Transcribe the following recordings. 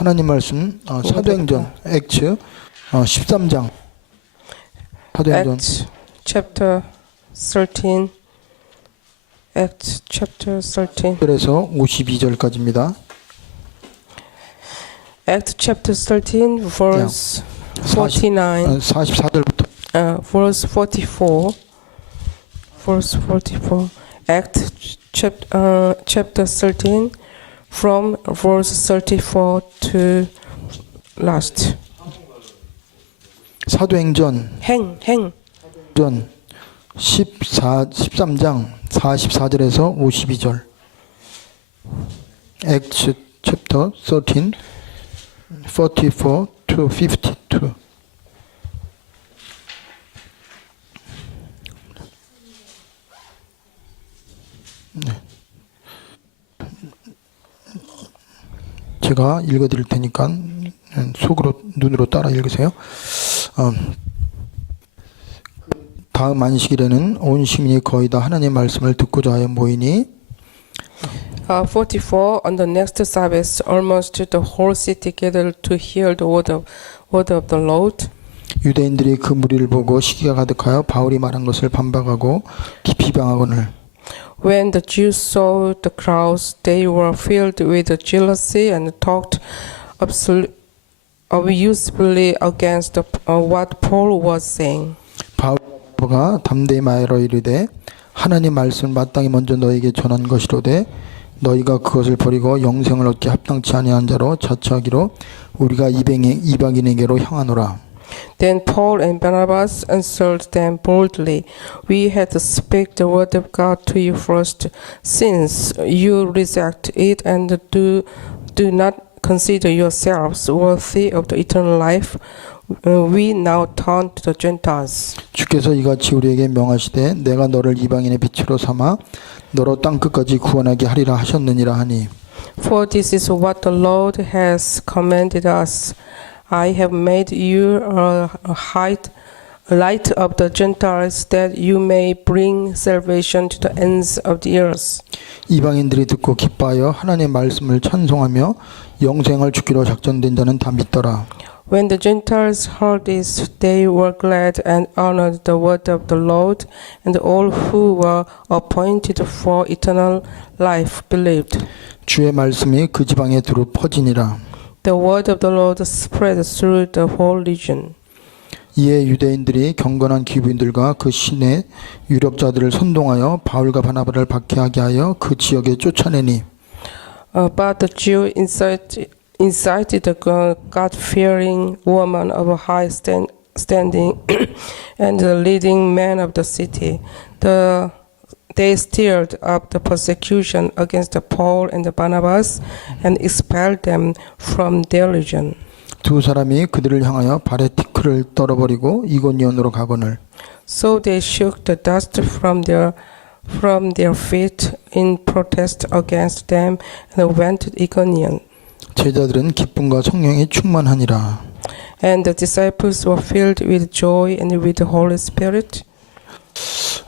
하나님 말씀 사도행전 액츠 13장 사도행전 Acts chapter 13. Acts chapter 13. 1절에서 52절까지입니다. Acts chapter 13 verse 49. 44절부터 Verse 44. Verse 44. Acts chapter 13 from verse 34 to last. 사도행전 행. 13장 44절에서 52절. 액츠 챕터 13 44 to 52. 네. 제가 읽어드릴 테니까 속으로 눈으로 따라 읽으세요. 다음 안식일에는 온 시민이 거의 다 하나님의 말씀을 듣고자 하여 모이니 44. On the next Sabbath, almost the whole city gathered to hear the word of the Lord. 유대인들이 그 무리를 보고 시기가 가득하여 바울이 말한 것을 반박하고 비방하거늘 When the Jews saw the crowds, they were filled with jealousy and talked abusively against what Paul was saying. 바울가 담대히 말하여 이르되 하나님 말씀을 마땅히 먼저 너에게 전한 것이로되 너희가 그것을 버리고 영생을 얻기 합당치 아니한 자로 자처하기로 우리가 이방인에게로 향하노라. Then Paul and Barnabas answered them boldly, We had to speak the word of God to you first. Since you reject it and do not consider yourselves worthy of the eternal life, we now turn to the Gentiles. 주께서 이같이 우리에게 명하시되 내가 너를 이방인의 빛으로 삼아 너로 땅끝까지 구원하게 하리라 하셨느니라 하니 For this is what the Lord has commanded us. I have made you a light of the Gentiles, that you may bring salvation to the ends of the earth. 이방인들이 듣고 기뻐하여 하나님의 말씀을 찬송하며 영생을 주기로 작정된 자는 다 믿더라. When the Gentiles heard this, they were glad and honored the word of the Lord, and all who were appointed for eternal life believed. 주의 말씀이 그 지방에 두루 퍼지니라. The word of the Lord spread through the whole region. 이에 유대인들이 경건한 기부인들과 그 시내 유력자들을 선동하여 바울과 바나바를 박해하게 하여 그 지역에 쫓아내니 But the Jew incited the God-fearing woman of high standing and the leading men of the city. They stirred up the persecution against Paul and Barnabas and expelled them from their region. 두 사람이 그들을 향하여 발에 티끌을 떨어버리고 이고니온으로 가거늘 So they shook the dust from their feet in protest against them and went to Iconium. 제자들은 기쁨과 성령이 충만하니라. And the disciples were filled with joy and with the Holy Spirit.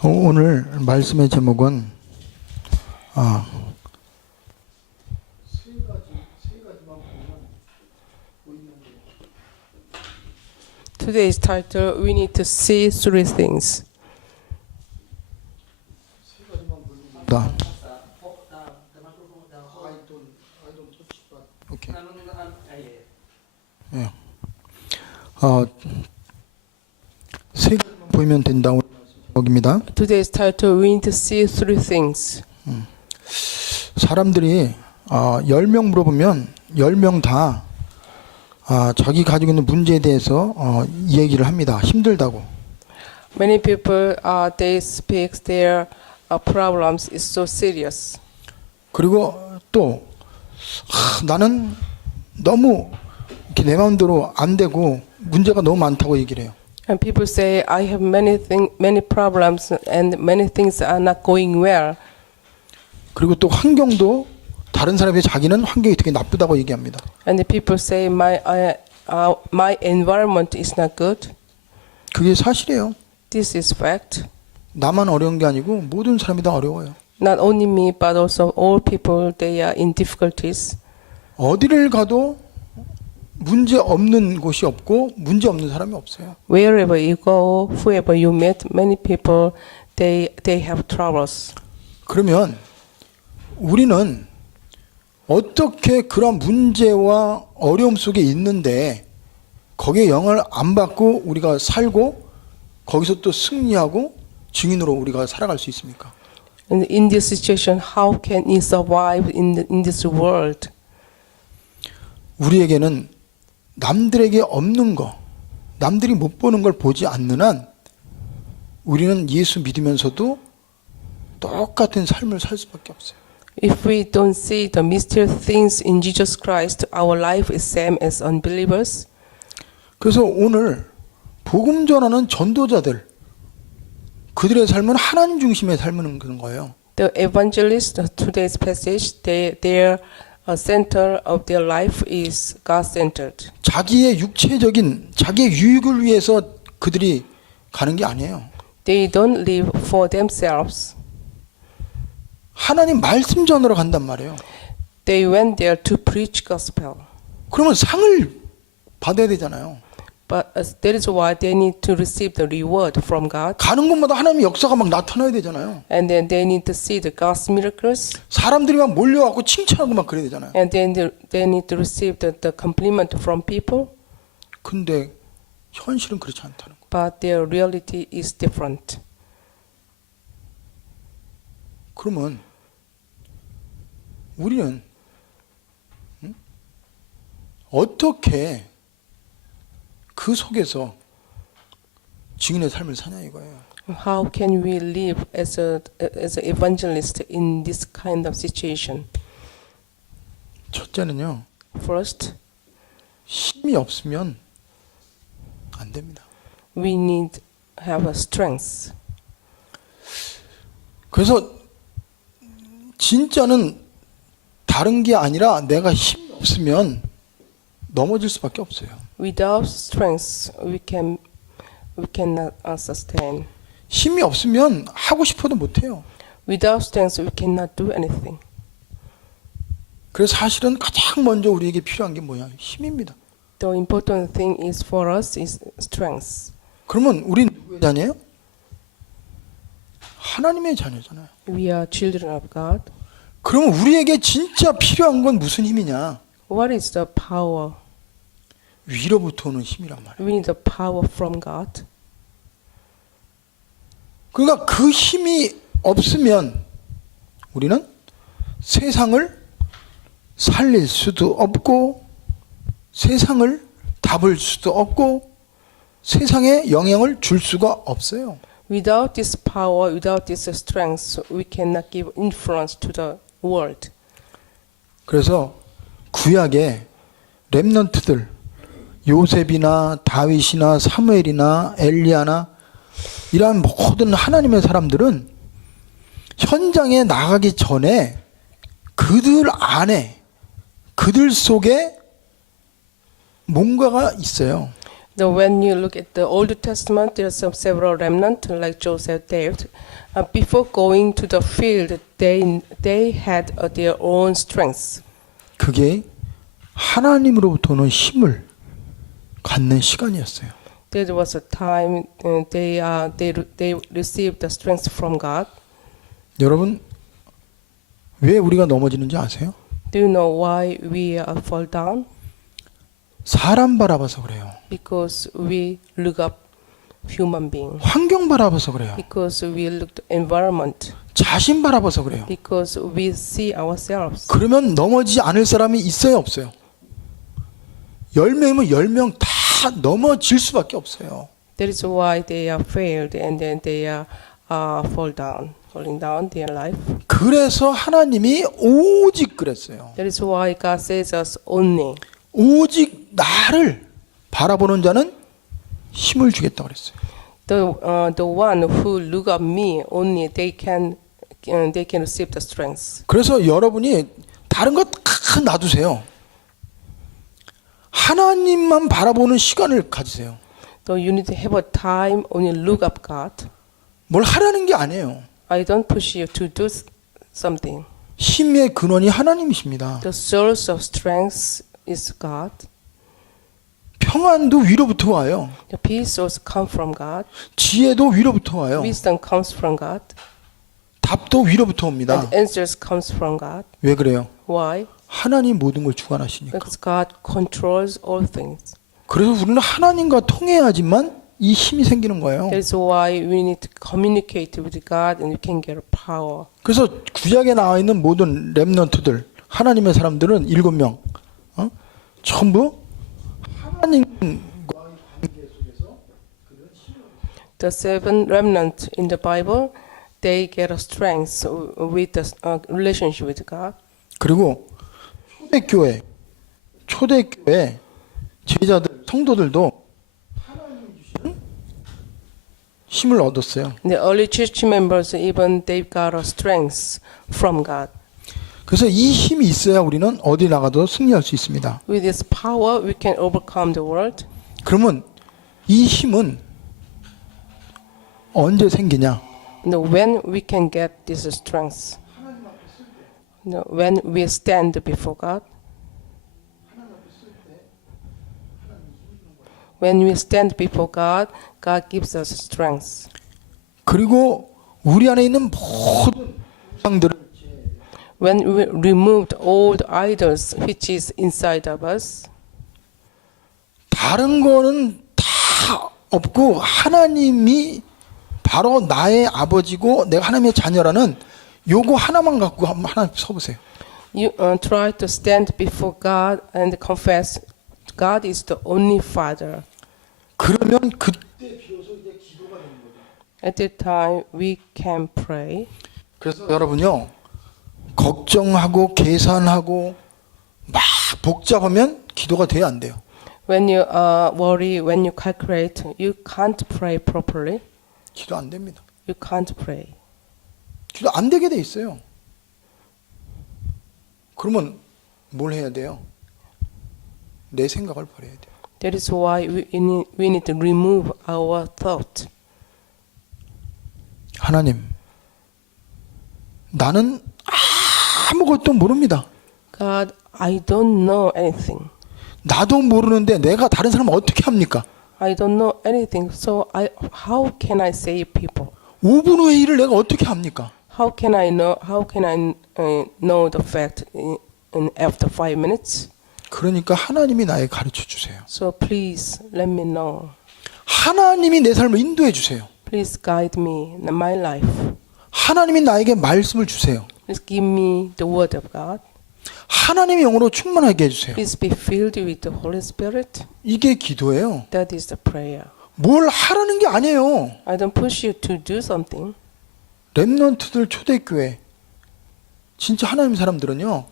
오늘 말씀의 제목은 Today's title, we need to see three things. 오케이. 세 가지만 보이면 된다. 오늘 제목입니다. Today's title, we need to see three things. 사람들이 10명 물어보면 10명 다 자기 가지고 있는 문제에 대해서 얘기를 합니다. 힘들다고. Many people, they speak their problems is so serious. 그리고 또 나는 너무 이렇게 내 마음대로 안 되고 문제가 너무 많다고 얘기를 해요. And people say, I have many problems and many things are not going well. 그리고 또 환경도 다른 사람이 자기는 환경이 되게 나쁘다고 얘기합니다. And the people say, my environment is not good. 그게 사실이에요. This is fact. 나만 어려운 게 아니고 모든 사람이 다 어려워요. Not only me, but also all people, they are in difficulties. 어디를 가도 문제 없는 곳이 없고 문제 없는 사람이 없어요. Wherever you go, whoever you meet, many people they have troubles. 그러면 우리는 어떻게 그런 문제와 어려움 속에 있는데 거기에 영향을 안 받고 우리가 살고 거기서 또 승리하고 증인으로 우리가 살아갈 수 있습니까? And in this situation, how can you survive in this world? 우리에게는 남들에게 없는 거, 남들이 못 보는 걸 보지 않는 한 우리는 예수 믿으면서도 똑같은 삶을 살 수밖에 없어요. If we don't see the mysterious things in Jesus Christ, our life is same as unbelievers. 그래서 오늘 복음 전하는 전도자들 그들의 삶은 하나님 중심의 삶은 그런 거예요. The evangelist, today's passage, their center of their life is God-centered. 자기의 육체적인 자기의 유익을 위해서 그들이 가는 게 아니에요. They don't live for themselves. 하나님 말씀 전하러 간단 말이에요. They went there to preach gospel. 그러면 상을 받아야 되잖아요. But that is why they need to receive the reward from God. 가는 곳마다 하나님의 역사가 막 나타나야 되잖아요. And then they need to see the God's miracles. 사람들이 막 몰려와서 칭찬하고 막 그래야 되잖아요. And then they need to receive the compliment from people. 근데 현실은 그렇지 않다는 거예요. But their reality is different. 그러면 우리는 어떻게 그 속에서 증인의 삶을 사냐 이거예요. How can we live as an evangelist in this kind of situation? 첫째는요. First, 힘이 없으면 안 됩니다. we need have a strength. 그래서 진짜는 다른 게 아니라 내가 힘이 없으면 넘어질 수밖에 없어요. Without strength, we cannot sustain. 힘이 없으면 하고 싶어도 못 해요. Without strength, we cannot do anything. 그래서 사실은 가장 먼저 우리에게 필요한 게 뭐냐? 힘입니다. The important thing is for us is strength. 그러면 우린 누구의 자녀예요? 하나님의 자녀잖아요. We are children of God. 그러면 우리에게 진짜 필요한 건 무슨 힘이냐? What is the power? 위로부터 오는 힘이란 말이에요. We need the power from God. 그러니까 그 힘이 없으면 우리는 세상을 살릴 수도 없고 세상을 답을 수도 없고 세상에 영향을 줄 수가 없어요. Without this power, without this strength, we cannot give influence to the world. 그래서 구약의 렘넌트들 요셉이나 다윗이나 사무엘이나 엘리야나 이러한 모든 하나님의 사람들은 현장에 나가기 전에 그들 안에 그들 속에 뭔가가 있어요. When you look at the Old Testament, there are several remnants like Joseph, David. Before going to the field, they had their own strengths. 그게 하나님으로부터 오는 힘을 갖는 시간이었어요. There was a time they received the strength from God. 여러분 왜 우리가 넘어지는지 아세요? Do you know why we fall down? 사람 바라봐서 그래요. Because we look up human being. 환경 바라봐서 그래요. Because we look at environment. 자신 바라봐서 그래요. Because we see ourselves. 그러면 넘어지지 않을 사람이 있어요, 없어요? 10명이면 10명 다 넘어질 수밖에 없어요. That is why they are failed and then they are falling down their life. 그래서 하나님이 오직 그랬어요. That is why God says us only. 오직 나를 바라보는 자는 힘을 주겠다고 그랬어요. The one who look at me only they can receive the strength. 그래서 여러분이 다른 것 다 놔두세요. 하나님만 바라보는 시간을 가지세요. So you need to have a time only look up God. 뭘 하라는 게 아니에요. I don't push you to do something. 힘의 근원이 하나님이십니다. The source of strength is God. 평안도 위로부터 와요. The peace also comes from God. 지혜도 위로부터 와요. Wisdom comes from God. 답도 위로부터 옵니다. And answers comes from God. 왜 그래요? Why? 하나님 모든 걸 주관하시니까. Because God controls all things. 그래서 우리는 하나님과 통해야지만 이 힘이 생기는 거예요. That's why we need to communicate with God and we can get power. 그래서 구약에 나와 있는 모든 렘넌트들, 하나님의 사람들은 7명, 전부 하나님과의 관계 속에서 The seven remnants in the Bible, they get a strength with the relationship with God. 그리고 초대교회 제자들, 성도들도 하나님이 주시는 힘을 얻었어요. The early church members, even they got a strength from God. 그래서 이 힘이 있어야 우리는 어디 나가도 승리할 수 있습니다. With this power, we can overcome the world. 그러면 이 힘은 언제 생기냐? No, when we can get this strength? No, when we stand before God. When we stand before God, God gives us strength. 그리고 우리 안에 있는 모든 우상들을 When we removed all the idols which is inside of us, 다른 거는 다 없고 하나님이 바로 나의 아버지고 내가 하나님의 자녀라는 요거 하나만 갖고 하나 서보세요. you try to stand before God and confess God is the only Father. 그러면 그때 비로소 이제 기도가 되는 거죠. At that time, we can pray. 그래서 여러분요, 걱정하고 계산하고 막 복잡하면 기도가 돼야 안 돼요. When you worry, when you calculate, you can't pray properly. 기도 안 됩니다. You can't pray. 기도 안 되게 돼 있어요. 그러면 뭘 해야 돼요? 내 생각을 버려야 돼요. That is why we need to remove our thought. 하나님, 나는 아무것도 모릅니다. God, I don't know anything. 나도 모르는데 내가 다른 사람을 어떻게 합니까? I don't know anything. So how can I save people? 5분 후의 일을 내가 어떻게 합니까? How can I know? How can I know the fact after 5 minutes? 그러니까 하나님이 나에게 가르쳐 주세요. So please let me know. 하나님이 내 삶을 인도해 주세요. Please guide me in my life. 하나님이 나에게 말씀을 주세요. Please give me the word of God. 하나님의 영으로 충만하게 해주세요. Please be filled with the Holy Spirit. 이게 기도예요. That is the prayer. 뭘 하라는 게 아니에요. I don't push you to do something. 렘넌트들 초대교회 진짜 하나님 사람들은요,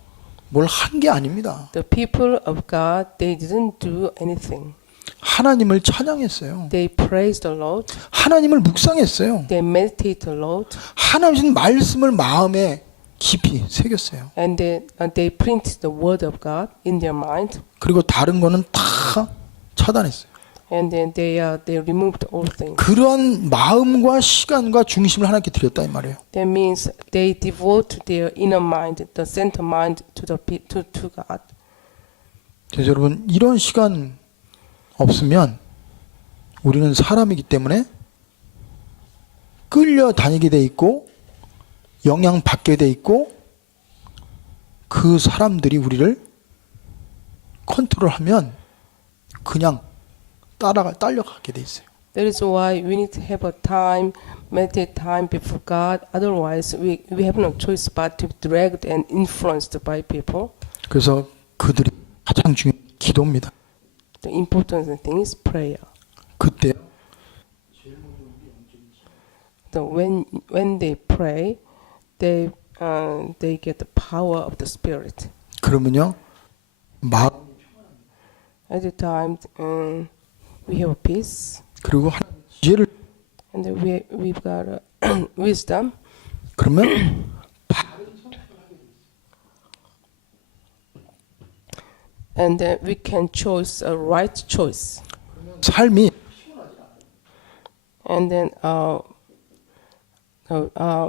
뭘 한 게 아닙니다. The people of God, they didn't do anything. 하나님을 찬양했어요. They praised the Lord. 하나님을 묵상했어요. They meditated the Lord. 하나님 주신 말씀을 마음에 깊이 새겼어요. And they printed the word of God in their mind. 그리고 다른 거는 다 차단했어요. And then they removed all things. 그러한 마음과 시간과 중심을 하나님께 드렸다 이 말이에요. That means they devote their inner mind, the center mind, to God. 그래서 여러분 이런 시간 없으면 우리는 사람이기 때문에 끌려다니게 돼 있고 영향받게 돼 있고 그 사람들이 우리를 컨트롤하면 그냥 딸려가게 돼 있어요. That is why we need to have a time, meditate time before God. Otherwise, we have no choice but to be dragged and influenced by people. 그래서 그들이 가장 중요한 기도입니다. The important thing is prayer. 그때 So when they pray, they get the power of the Spirit. 그러면요 마음 At the time, we have peace, 그리고 하나님 지혜를 and then we've got wisdom. 그러면 And then we can choose a right choice. 삶이 And then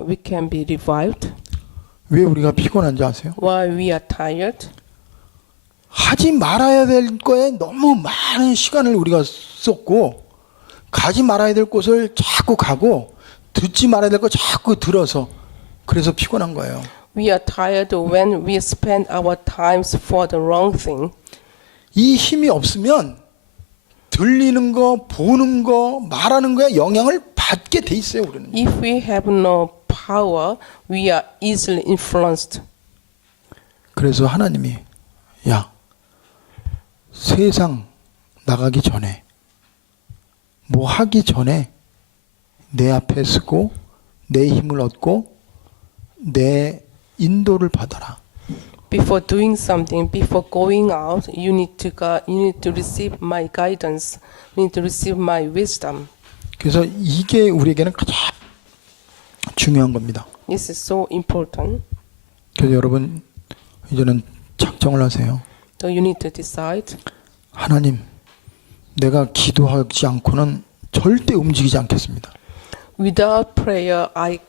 we can be revived. 왜 우리가 피곤한지 아세요? Why we are tired? 하지 말아야 될 거에 너무 많은 시간을 우리가 썼고 가지 말아야 될 곳을 자꾸 가고 듣지 말아야 될 거 자꾸 들어서 그래서 피곤한 거예요. We are tired when we spend our times for the wrong thing. 이 힘이 없으면 들리는 거, 보는 거, 말하는 거에 영향을 받게 돼 있어요, 우리는. If we have no power, we are easily influenced. 그래서 하나님이 야, 세상 나가기 전에 뭐 하기 전에 내 앞에 서고 내 힘을 얻고 내 인도를 받아라. Before doing something, before going out, you need to receive my guidance. You need to receive my wisdom. 그래서 이게 우리에게는 가장 중요한 겁니다. This is so important. 그래서 여러분 이제는 작정을 하세요. So you need to decide. 하나님, 내가 기도하지 않고는 절대 움직이지 않겠습니다. Without prayer, I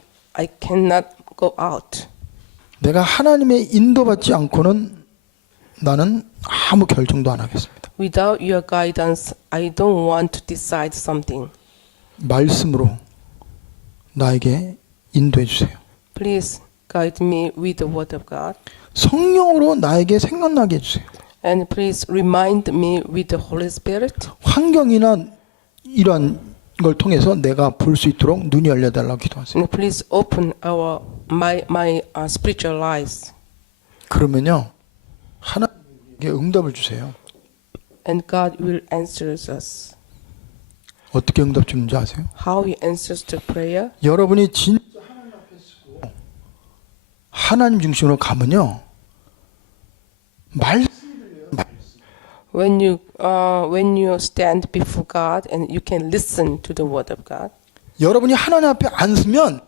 cannot go out. 내가 하나님의 인도받지 않고는 나는 아무 결정도 안 하겠습니다. Without your guidance, I don't want to decide something. 말씀으로 나에게 인도해 주세요. Please guide me with the word of God. 성령으로 나에게 생각나게 해주세요. And please remind me with the Holy Spirit. 환경이나 이런 걸 통해서 내가 볼 수 있도록 눈이 열려달라고 기도하세요. And please open my spiritual eyes. 그러면요 하나님께 응답을 주세요. And God will answer us. 어떻게 응답 주는지 아세요? How He answers to prayer. 여러분이 진짜 하나님 앞에 서고 하나님 중심으로 가면요 When you stand before God and you can listen to the word of God. 여러분이 하나님 앞에 안 서면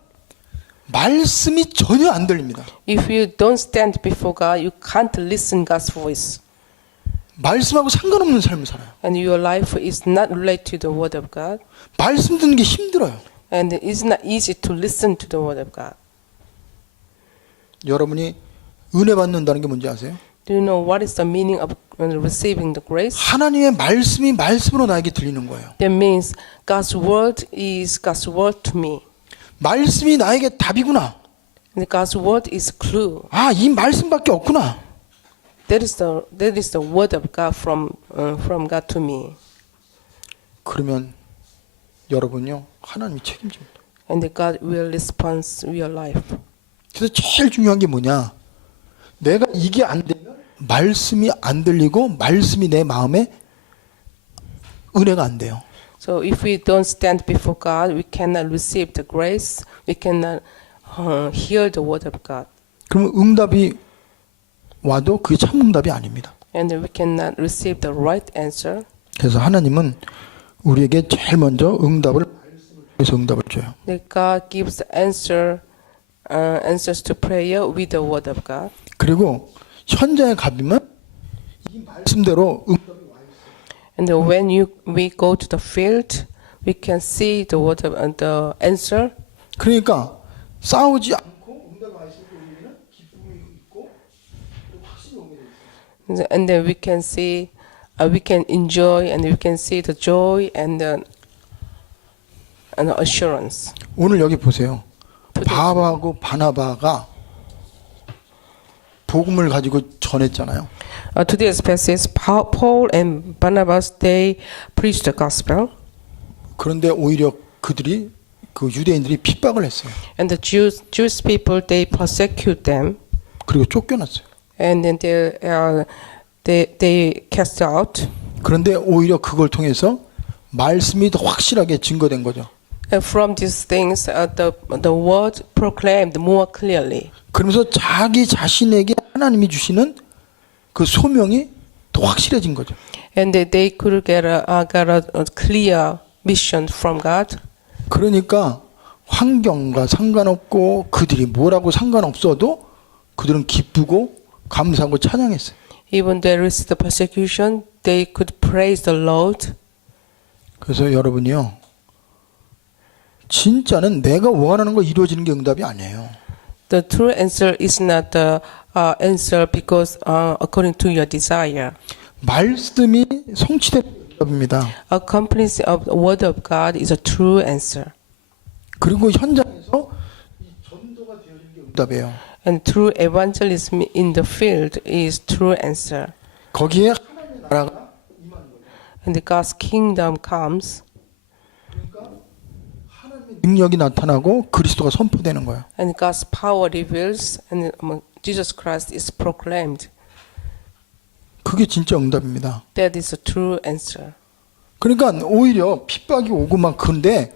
말씀이 전혀 안 들립니다. If you don't stand before God, you can't listen God's voice. 말씀하고 상관없는 삶을 살아요. And your life is not related to the word of God. 말씀 듣는 게 힘들어요. And it's not easy to listen to the word of God. 여러분이 은혜 받는다는 게 뭔지 아세요? Do you know what is the meaning of receiving the grace? 하나님의 말씀이 말씀으로 나에게 들리는 거예요. That means God's word is God's word to me. 말씀이 나에게 답이구나. And God's word is clue. 아, 이 말씀밖에 없구나. That is the word of God from God to me. 그러면 여러분요 하나님이 책임집니다. And God will respond to your life. 그래서 제일 중요한 게 뭐냐? 내가 이게 안 되면 말씀이 안 들리고 말씀이 내 마음에 은혜가 안 돼요. So if we don't stand before God, we cannot receive the grace. We cannot hear the word of God. 그러면 응답이 와도 그게 참 응답이 아닙니다. And we cannot receive the right answer. 그래서 하나님은 우리에게 제일 먼저 응답을 그래서 응답을 줘요. That God gives the answers to prayer with the word of God. 그리고 현장에 가보면 이 말씀대로 응답이 와 있어요. And when we go to the field, we can see the word of the answer. 그러니까 싸우지 않고 응답이 와 있을 때 우리는 기쁨이 있고 확신이 오게 돼요. And then we can see, we can enjoy, and we can see the joy and the assurance. 오늘 여기 보세요. 바하고 바나바가 복음을 가지고 전했잖아요. Today's passage, Paul and Barnabas, they preached the gospel. 그런데 오히려 그들이 그 유대인들이 핍박을 했어요. And the Jewish people, they persecute them. 그리고 쫓겨났어요. And then they cast out. 그런데 오히려 그걸 통해서 말씀이 더 확실하게 증거된 거죠. And from these things, the word proclaimed more clearly. 그러면서 자기 자신에게 하나님이 주시는 그 소명이 더 확실해진 거죠. And they could get a clear mission from God. 그러니까 환경과 상관없고 그들이 뭐라고 상관없어도 그들은 기쁘고 감사하고 찬양했어요. Even there is the persecution, they could praise the Lord. 그래서 여러분이요, 진짜는 내가 원하는 거 이루어지는 게 응답이 아니에요. The true answer is not the answer because according to your desire. 말씀이 성취된 응답입니다. Accomplishing of the word of God is a true answer. 그리고 현장에서 이 전도가 되어지는 게 응답이에요. And true evangelism in the field is true answer. 거기에 하나님의 나라가 임하는 거예요. And God's kingdom comes. 그러니까 하나님의 능력이 나타나고 그리스도가 선포되는 거예요. And God's power reveals and Jesus Christ is proclaimed. 그게 진짜 응답입니다. That is a true answer. 그러니까 오히려 핍박이 오고 막 그런데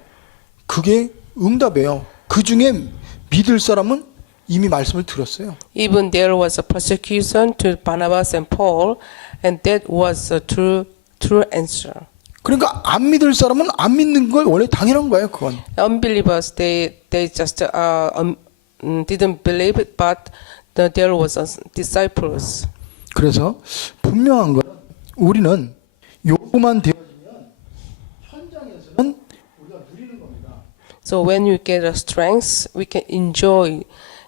그게 응답이에요. 그 중에 믿을 사람은 이미 말씀을 들었어요. Even there was a persecution to Barnabas and Paul, and that was a true answer. 그러니까 안 믿을 사람은 안 믿는 걸 원래 당연한 거예요. 그건. Unbelievers they just didn't believe it, but there was disciples. 그래서 분명한 건 우리는 요구만 되어지면 현장에서는 우리가 누리는 겁니다. So when we get a strength, we can enjoy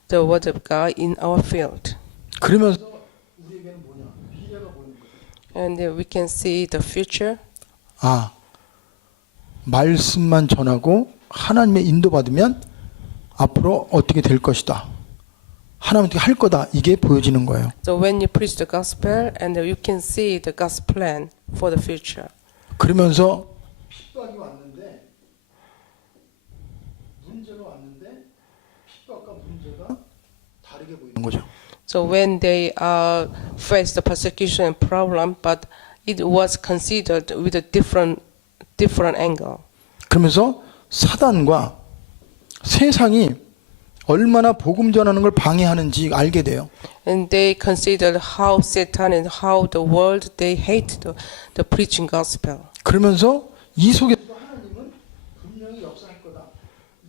the word of God in our field, 그러면서 우리에게는 뭐냐? 미래가 보이는 거예요. and we can see the future. 아, 말씀만 전하고 하나님의 인도받으면 앞으로 어떻게 될 것이다. 하나님 어떻게 할 거다. 이게 보여지는 거예요. So when you preach the gospel, and you can see the God's plan for the future. 그러면서 핍박이 왔는데 문제가 왔는데 핍박과 문제가 다르게 보이는 거죠. So when they faced the persecution and problem, but it was considered with a different angle. 그러면서 사단과 세상이 얼마나 복음 전하는 걸 방해하는지 알게 돼요. And they considered how Satan and how the world they hate the preaching gospel. 그러면서 이 속에서 하나님은 분명히 역사할 거다.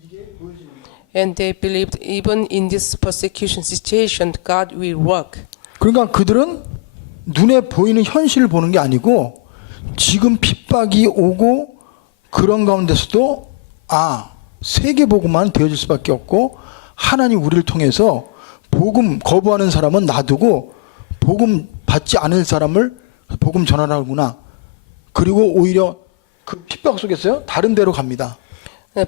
이게 보여지는 거예요. And they believed even in this persecution situation, God will work. 그러니까 그들은 눈에 보이는 현실을 보는 게 아니고 지금 핍박이 오고 그런 가운데서도 세계 복음만 되어질 수밖에 없고 하나님 우리를 통해서 복음 거부하는 사람은 놔두고 복음 받지 않을 사람을 복음 전하라구나. 그리고 오히려 그 핍박 속에서요 다른 데로 갑니다.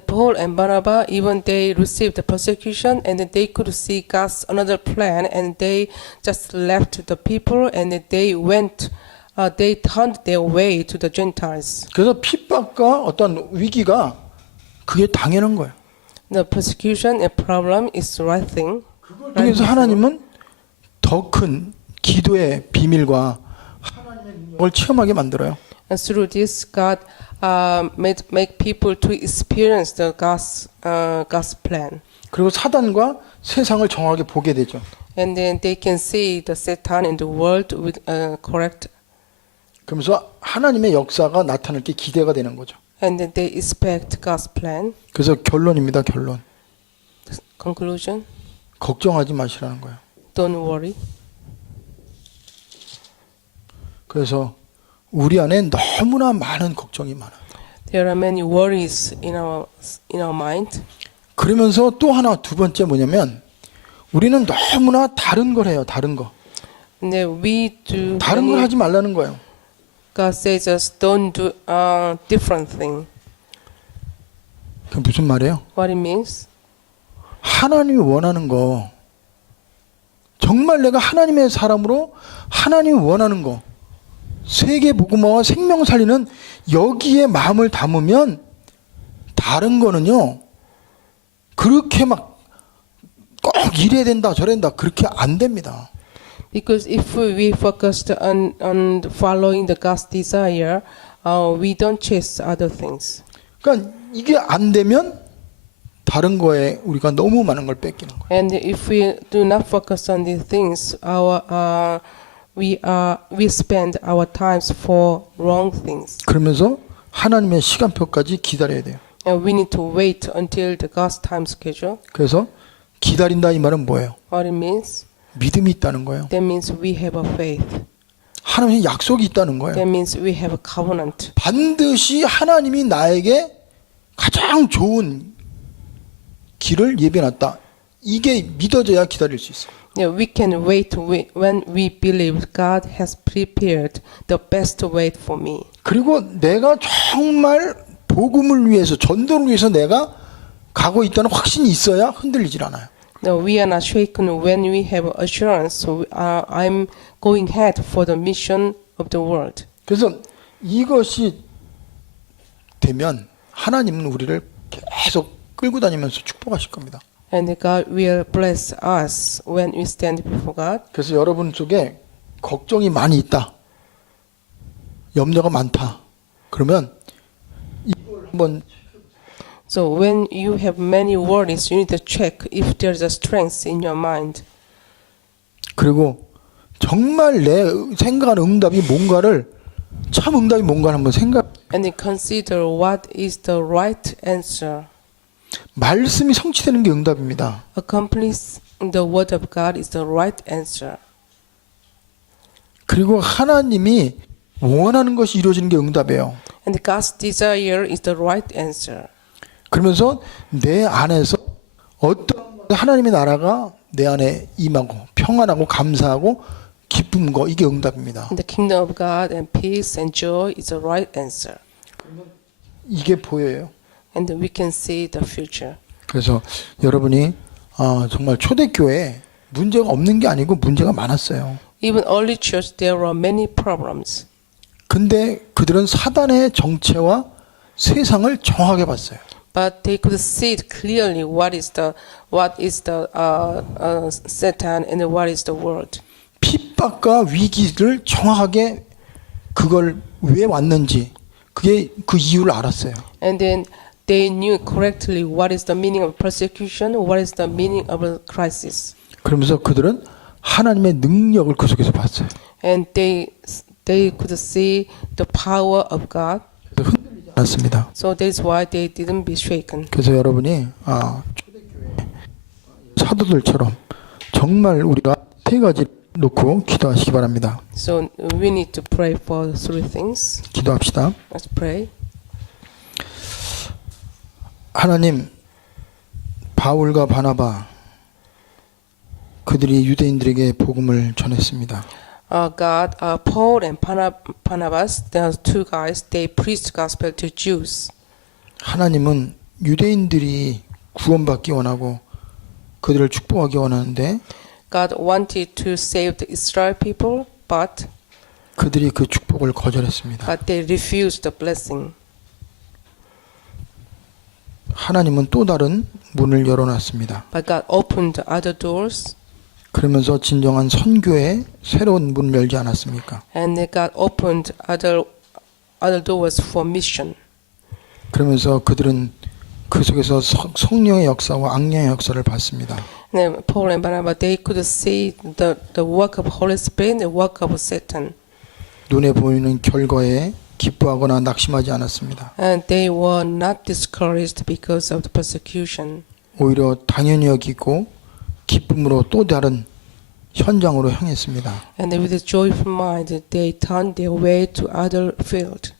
Paul and Barnabas, even they received the persecution, and they could see God's another plan, and they just left the people, and they went. They turned their way to the Gentiles. 그래서 핍박과 어떤 위기가 그게 당연한 거예요. The persecution and problem is the right thing. 그래서 하나님은 더 큰 기도의 비밀과 하나님의 능력을 체험하게 만들어요. And through this, God make people to experience the God's plan. 그리고 사단과 세상을 정확하게 보게 되죠. And then they can see the Satan in the world with correct. 그러면서 하나님의 역사가 나타날 게 기대가 되는 거죠. And then they expect God's plan. 그래서 결론입니다. 결론. Conclusion. 걱정하지 마시라는 거예요. Don't worry. 그래서 우리 안에 너무나 많은 걱정이 많아요. There are many worries in our mind. 그러면서 또 하나 두 번째 뭐냐면 우리는 너무나 다른 걸 해요. 다른 거. And then we do. 다른 걸 하지 말라는 거예요. God says us don't do different thing. 그게 무슨 말이에요? What it means? 하나님이 원하는 거 정말 내가 하나님의 사람으로 하나님이 원하는 거 세계 복음화와 생명 살리는 여기에 마음을 담으면 다른 거는요 그렇게 막 꼭 이래야 된다 저래야 된다 그렇게 안 됩니다. Because if we focused on following the God's desire, we don't chase other things. 그러니까 이게 안 되면 다른 거에 우리가 너무 많은 걸 뺏기는 거예요. And if we do not focus on these things, we spend our times for wrong things. 그러면서 하나님의 시간표까지 기다려야 돼요. And we need to wait until the God's time schedule. 그래서 기다린다 이 말은 뭐예요? What it means? 믿음이 있다는 거예요. That means we have a faith. 하나님의 약속이 있다는 거예요. That means we have a covenant. 반드시 하나님이 나에게 가장 좋은 길을 예비해놨다. 이게 믿어져야 기다릴 수 있어요. Yeah, we can wait when we believe God has prepared the best way for me. 그리고 내가 정말 복음을 위해서 전도를 위해서 내가 가고 있다는 확신이 있어야 흔들리질 않아요. No, we are not shaken when we have assurance. So I'm going ahead for the mission of the world. 그래서 이것이 되면 하나님은 우리를 계속 끌고 다니면서 축복하실 겁니다. And God will bless us when we stand before God. 그래서 여러분 속에 걱정이 많이 있다. 염려가 많다. 그러면 이걸 한번 So when you have many worries, you need to check if there's a strength in your mind. 그리고 정말 내 생각하는 응답이 뭔가를 참 응답이 뭔가를 한번 생각. And consider what is the right answer. 말씀이 성취되는 게 응답입니다. Accomplish the word of God is the right answer. 그리고 하나님이 원하는 것이 이루어지는 게 응답이에요. And God's desire is the right answer. 그러면서 내 안에서 어떤 하나님의 나라가 내 안에 임하고 평안하고 감사하고 기쁜 거 이게 응답입니다. And the kingdom of God and peace and joy is the right answer. 이게 보여요. And we can see the future. 그래서 여러분이 정말 초대교회에 문제가 없는 게 아니고 문제가 많았어요. Even early church, there were many problems. 근데 그들은 사단의 정체와 세상을 정확하게 봤어요. But they could see it clearly what is the Satan and what is the world. 핍박과 위기를 정확하게 그걸 왜 왔는지 그게 그 이유를 알았어요. And then they knew correctly what is the meaning of persecution, what is the meaning of a crisis. 그러면서 그들은 하나님의 능력을 그 속에서 봤어요. And they could see the power of God. 그래서 흔들리지 않았습니다. So that's why they didn't be shaken. 그래서 여러분이 초대교회 사도들처럼 정말 우리가 세 가지 놓고 기도하시기 바랍니다. So we need to pray for three things. 기도합시다. Let's pray. 하나님, 바울과 바나바 그들이 유대인들에게 복음을 전했습니다. God, Paul and Barnabas, the two guys, they preached gospel to Jews. 하나님은 유대인들이 구원받기 원하고 그들을 축복하기 원하는데 God wanted to save the Israel people, but 그들이 그 축복을 거절했습니다. they refused the blessing. 하나님은 또 다른 문을 열어놨습니다. But God opened other doors, 그러면서 진정한 선교에 새로운 문을 열지 않았습니까? and God opened other doors for mission. 그러면서 그들은 그 속에서 성령의 역사와 악령의 역사를 봤습니다. And Paul and Barnabas, they could see the work of Holy Spirit and the work of Satan. 눈에 보이는 결과에 기뻐하거나 낙심하지 않았습니다. And they were not discouraged because of the persecution. 오히려 당연히 여기고 기쁨으로 또 다른 현장으로 향했습니다. And with a joyful mind, they turned their way to other field.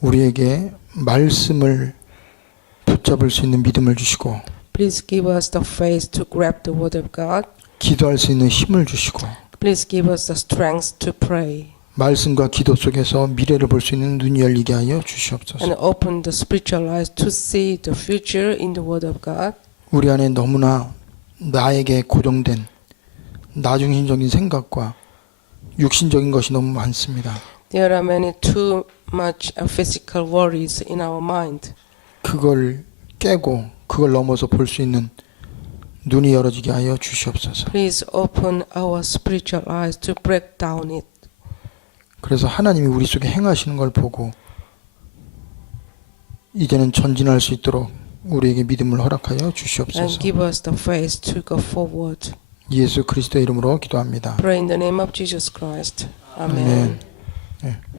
우리에게 말씀을 붙잡을 수 있는 믿음을 주시고 Please give us the faith to grab the word of God. 기도할 수 있는 힘을 주시고 Please give us the strength to pray. 말씀과 기도 속에서 미래를 볼 수 있는 눈이 열리게 하여 주시옵소서. And open the spiritual eyes to see the future in the word of God. 우리 안에 너무나 나에게 고정된 나중심적인 생각과 육신적인 것이 너무 많습니다. There are many too much physical worries in our mind. 그걸 깨고 그걸 넘어서 볼 수 있는 눈이 열어지게 하여 주시옵소서. Please open our spiritual eyes to break down it. 그래서 하나님이 우리 속에 행하시는 걸 보고 이제는 전진할 수 있도록 우리에게 믿음을 허락하여 And 주시옵소서. give us the faith to go forward. 예수 그리스도의 이름으로 기도합니다. Pray in the name of Jesus Christ. Amen. 아멘. 네.